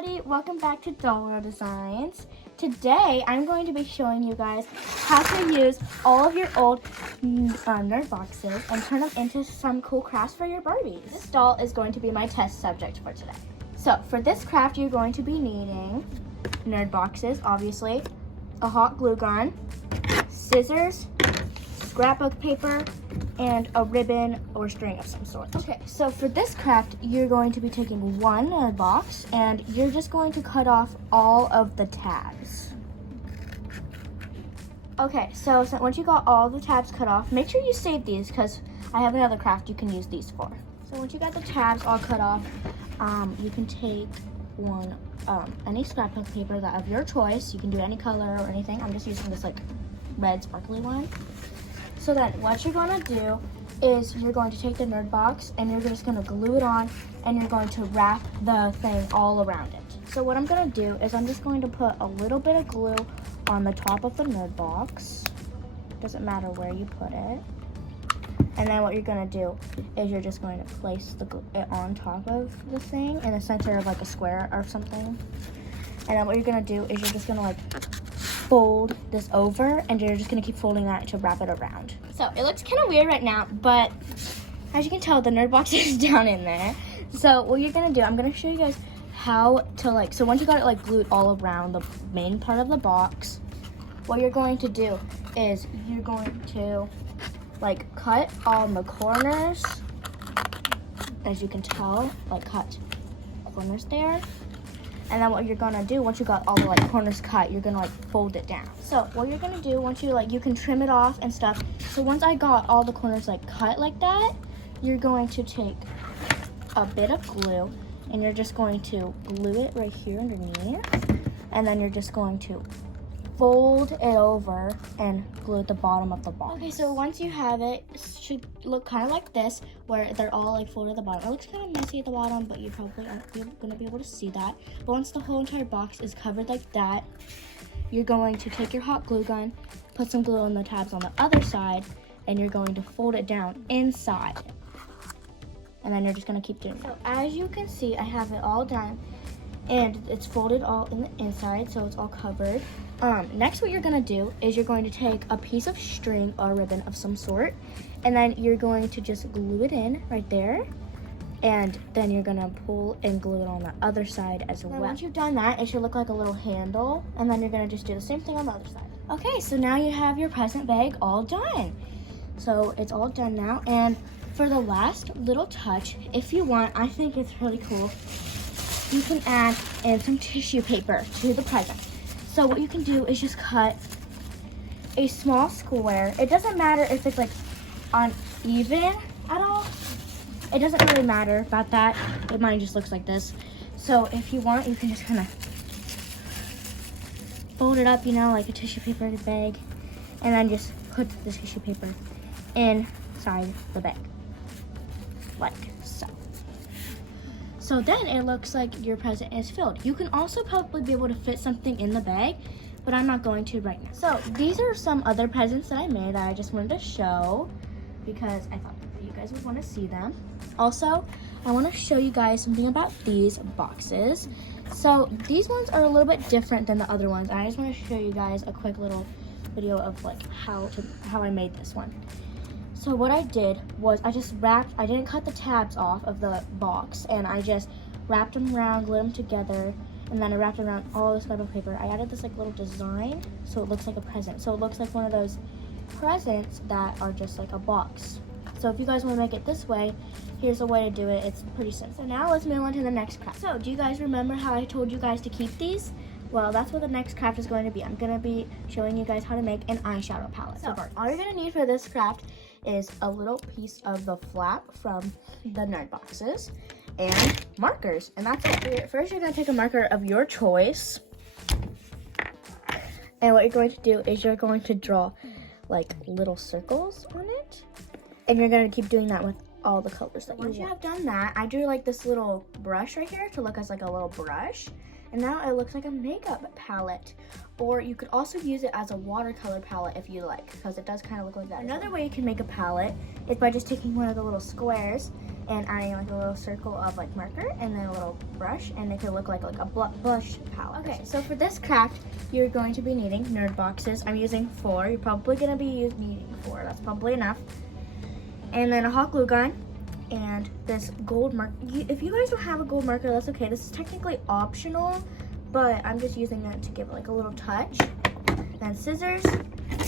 everybody, welcome back to Doll World Designs. Today I'm going to be showing you guys how to use all of your old nerd boxes and turn them into some cool crafts for your Barbies. This doll is going to be my test subject for today. So for this craft you're going to be needing nerd boxes, obviously, a hot glue gun, scissors, scrapbook paper, and a ribbon or string of some sort. Okay, so for this craft, you're going to be taking one nerd box and you're just going to cut off all of the tabs. Okay, so once you got all the tabs cut off, make sure you save these because I have another craft you can use these for. So once you got the tabs all cut off, you can take any scrapbook paper that of your choice. You can do any color or anything. I'm just using this like red sparkly one. So then what you're going to do is you're going to take the nerd box and you're just going to glue it on and you're going to wrap the thing all around it. So what I'm going to do is I'm just going to put a little bit of glue on the top of the nerd box. Doesn't matter where you put it. And then what you're going to do is you're just going to place it on top of the thing in the center of like a square or something. And then what you're going to do is you're just going to like fold this over and you're just going to keep folding that to wrap it around. So it looks kind of weird right now, but as you can tell, the nerd box is down in there. So what you're going to do, I'm going to show you guys how to so once you got it like glued all around the main part of the box, what you're going to do is you're going to like cut on the corners, as you can tell, like cut corners there. And then what you're gonna do, once you got all the like corners cut, you're gonna like fold it down. So what you're gonna do, once you you can trim it off and stuff. So once I got all the corners like cut like that, you're going to take a bit of glue and you're just going to glue it right here underneath. And then you're just going to fold it over and glue at the bottom of the box. Okay, so once you have it, it should look kind of like this, where they're all like folded at the bottom. It looks kind of messy at the bottom, but you probably aren't going to be able to see that. But once the whole entire box is covered like that, you're going to take your hot glue gun, put some glue on the tabs on the other side, and you're going to fold it down inside. And then you're just going to keep doing it. So as you can see, I have it all done, and it's folded all in the inside, so it's all covered. Next, what you're gonna do is you're going to take a piece of string or ribbon of some sort, and then you're going to just glue it in right there, and then you're gonna pull and glue it on the other side as well. Once you've done that, it should look like a little handle, and then you're gonna just do the same thing on the other side. Okay, so now you have your present bag all done. So it's all done now, and for the last little touch, if you want, I think it's really cool, you can add in some tissue paper to the present. So what you can do is just cut a small square. It doesn't matter if it's like uneven at all. It doesn't really matter about that. Mine just looks like this. So if you want, you can just kind of fold it up, like a tissue paper bag, and then just put the tissue paper inside the bag, like so. So then it looks like your present is filled. You can also probably be able to fit something in the bag, but I'm not going to right now. So these are some other presents that I made that I just wanted to show because I thought that you guys would want to see them. Also, I want to show you guys something about these boxes. So these ones are a little bit different than the other ones. I just want to show you guys a quick little video of like how I made this one. So what I did was I didn't cut the tabs off of the box, and I just wrapped them around, glued them together, and then I wrapped around all the scrapbook paper. I added this like little design so it looks like a present. So it looks like one of those presents that are just like a box. So if you guys want to make it this way, here's a way to do it. It's pretty simple. So now let's move on to the next craft. So do you guys remember how I told you guys to keep these? Well, that's what the next craft is going to be. I'm going to be showing you guys how to make an eyeshadow palette. So all you're going to need for this craft is a little piece of the flap from the nerd boxes and markers, and that's it. First, you're going to take a marker of your choice, and what you're going to do is you're going to draw like little circles on it, and you're going to keep doing that with all the colors that you want. Once you have done that, I drew like this little brush right here to look as like a little brush. And now it looks like a makeup palette. Or you could also use it as a watercolor palette if you like, because it does kind of look like that. Another way you can make a palette is by just taking one of the little squares and adding like a little circle of like marker and then a little brush, and it could look like a blush palette. Okay, so for this craft, you're going to be needing nerd boxes. I'm using 4. You're probably going to be needing 4. That's probably enough. And then a hot glue gun and this gold marker. If you guys don't have a gold marker, that's okay. This is technically optional, but I'm just using it to give it like a little touch. Then scissors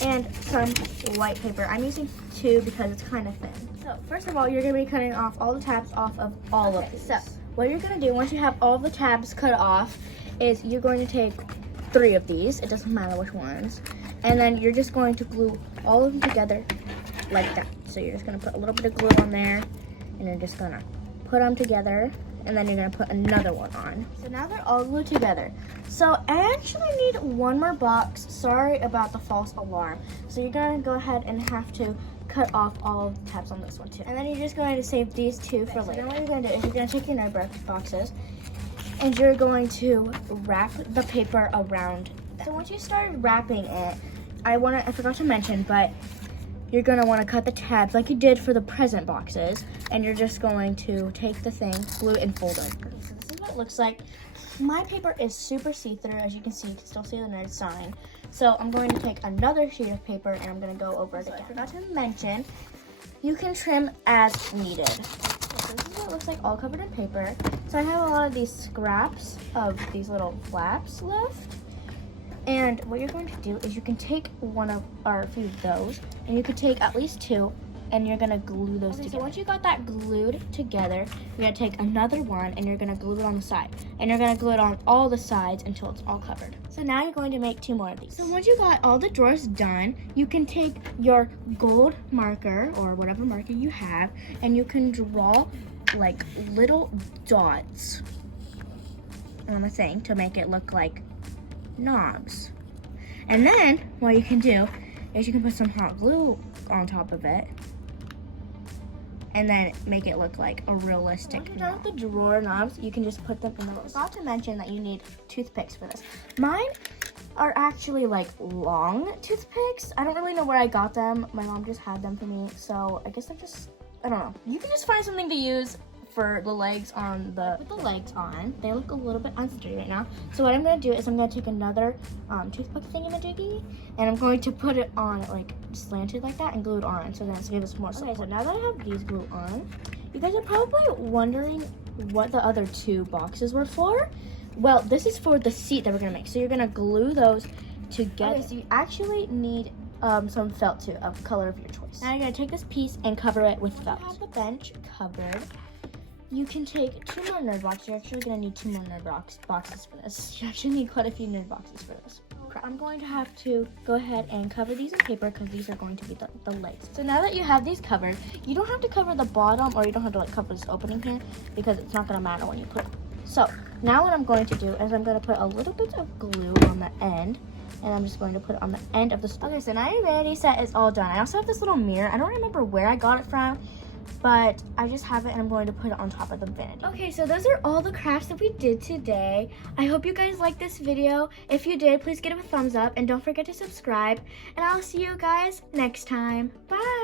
and some white paper. I'm using 2 because it's kind of thin. So first of all, you're going to be cutting off all the tabs off of all of these. So what you're going to do once you have all the tabs cut off is you're going to take 3 of these. It doesn't matter which ones. And then you're just going to glue all of them together like that. So you're just going to put a little bit of glue on there, and you're just going to put them together, and then you're going to put another one on. So now they're all glued together. So I actually need one more box. Sorry about the false alarm. So you're going to go ahead and have to cut off all of the tabs on this one too. And then you're just going to save these 2 for later. So then what you're going to do is you're going to take your nerd boxes and you're going to wrap the paper around them. So once you started wrapping it, I forgot to mention, but you're going to want to cut the tabs like you did for the present boxes, and you're just going to take the thing, glue it, and fold it. Okay, so this is what it looks like. My paper is super see-through. As you can see, you can still see the nerd sign. So I'm going to take another sheet of paper, and I'm going to go over it again. I forgot to mention, you can trim as needed. So this is what it looks like all covered in paper. So I have a lot of these scraps of these little flaps left. And what you're going to do is you can take a few of those, and you could take at least 2, and you're gonna glue those together. So once you got that glued together, you're gonna take another one, and you're gonna glue it on the side. And you're gonna glue it on all the sides until it's all covered. So now you're going to make 2 more of these. So once you got all the drawers done, you can take your gold marker, or whatever marker you have, and you can draw like little dots on the thing to make it look like knobs. And then what you can do is you can put some hot glue on top of it and then make it look like a realistic knob. Once you're done with the drawer knobs, you can just put them in the rows. Not to mention that you need toothpicks for this. Mine are actually like long toothpicks. I don't really know where I got them. My mom just had them for me, so I guess I don't know. You can just find something to use for the legs on with the legs on. They look a little bit unsturdy right now. So what I'm gonna do is I'm gonna take another toothpick thingy-majiggy, and I'm going to put it on like slanted like that and glue it on, so that's give us more support. Okay, so now that I have these glued on, you guys are probably wondering what the other 2 boxes were for. Well, this is for the seat that we're gonna make. So you're gonna glue those together. Okay, so you actually need some felt too, of color of your choice. Now you're gonna take this piece and cover it with felt. Have the bench covered. You can take 2 more nerd boxes. You're actually going to need 2 more nerd boxes for this. You actually need quite a few nerd boxes for this. I'm going to have to go ahead and cover these in paper because these are going to be the legs. So now that you have these covered, you don't have to cover the bottom, or you don't have to like cover this opening here, because it's not going to matter when you put it. So now what I'm going to do is I'm going to put a little bit of glue on the end, and I'm just going to put it on the end of the spool. Okay, so now your vanity set is all done. I also have this little mirror. I don't remember where I got it from, but I just have it, and I'm going to put it on top of the vanity. Okay, so those are all the crafts that we did today. I hope you guys liked this video. If you did, please give it a thumbs up, and don't forget to subscribe, and I'll see you guys next time. Bye!